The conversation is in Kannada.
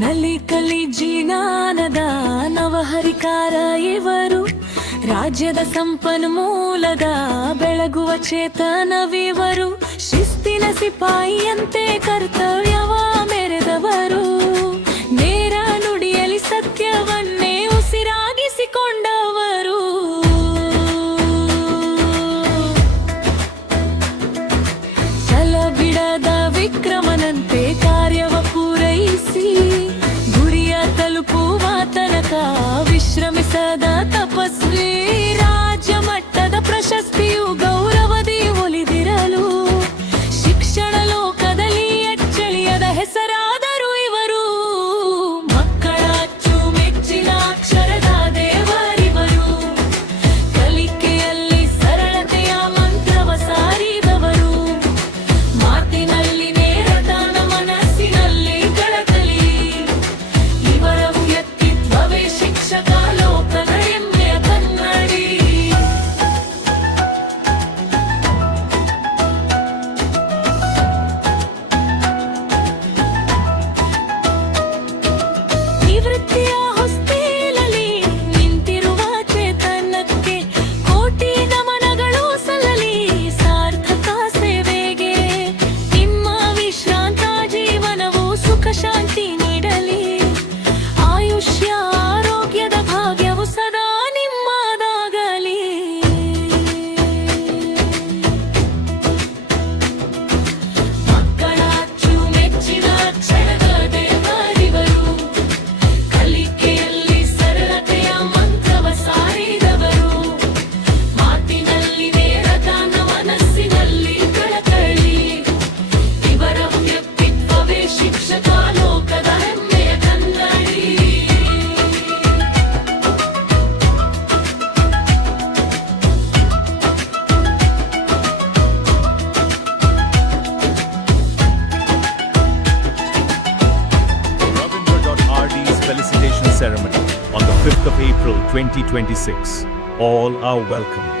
ನಲಿ ಕಲಿ ಜಿನಾನದ ನವಹರಿಕಾರ ಇವರು, ರಾಜ್ಯದ ಸಂಪನ್ಮೂಲದ ಬೆಳಗುವ ಚೇತನವಿವರು, ಶಿಸ್ತಿನ ಸಿಪಾಯಿಯಂತೆ ಕರ್ತವ್ಯವ ಮೆರೆದವರು, ನೇರ ನುಡಿಯಲಿ ಸತ್ಯವನ್ನೇ ಉಸಿರಾಗಿಸಿಕೊಂಡವರು. ಛಲ ಬಿಡದ ವಿಕ್ರಮನಂತೆ ಕಾರ್ಯವ ಪೂರೈಸಿ, ಗುರಿಯ ತಲುಪುವ ತನಕ ವಿಶ್ರಮಿಸದ ತಪಸ್ವಿ, ರಾಜ್ಯ ಮಟ್ಟದ ಪ್ರಶಸ್ತಿಯು ಗೌರವದಿ ಒಲಿದಿರಲು, ಶಿಕ್ಷಣ ಲೋಕದಲ್ಲಿ ಅಚ್ಚಳಿಯದ ಹೆಸರಾದರು ಇವರು. ಮಕ್ಕಳ ಅಚ್ಚುಮೆಚ್ಚಿನ ಅಕ್ಷರದ ದೇವರಿವರು, ಕಲಿಕೆಯಲ್ಲಿ ಸರಳತೆಯ ಮಂತ್ರವ ಸಾರಿದವರು, ಮಾತಿನಲ್ಲಿ ನೇರತನ ಮನಸ್ಸಿನಲ್ಲಿ ಕಳಕಳಿ, ಇವರ ವ್ಯಕ್ತಿತ್ವವೇ ಶಿಕ್ಷಕ ಲೋಕದ ಹೆಮ್ಮೆಯ ಕನ್ನಡಿ. ನಿವೃತ್ತಿಯ ಹೊಸ್ತಿಲಲ್ಲಿ ನಿಂತಿರುವ ಚೇತನಕ್ಕೆ ಕೋಟಿ ನಮನಗಳು ಸಲ್ಲಲಿ, ಸಾರ್ಥಕ ಸೇವೆಗೆ ನಿಮ್ಮ ವಿಶ್ರಾಂತ ಜೀವನವು ಸುಖ ಶಾಂತಿ ನೀಡಲಿ, ಆಯುಷ್ಯ ಆರೋಗ್ಯದ ಭಾಗ್ಯವು ಸದಾ ನಿಮ್ಮದಾಗಲಿ. ಮಕ್ಕಳ ಅಚ್ಚುಮೆಚ್ಚಿನ ಅಕ್ಷರದ ದೇವರಿವರು, ಕಲಿಕೆಯಲ್ಲಿ ಸರಳತೆಯ ಮಂತ್ರವ ಸಾರಿದವರು, ಮಾತಿನಲ್ಲಿ ನೇರತನ ಮನಸ್ಸಿನಲ್ಲಿ ಕಳಕಳಿ, ಇವರ ವ್ಯಕ್ತಿತ್ವವೇ ಶಿಕ್ಷಕ ಲೋಕದ ಹೆಮ್ಮೆಯ ಕನ್ನಡಿ. Ravindra.RD's felicitation ceremony on the 5th of April 2026. All are welcome.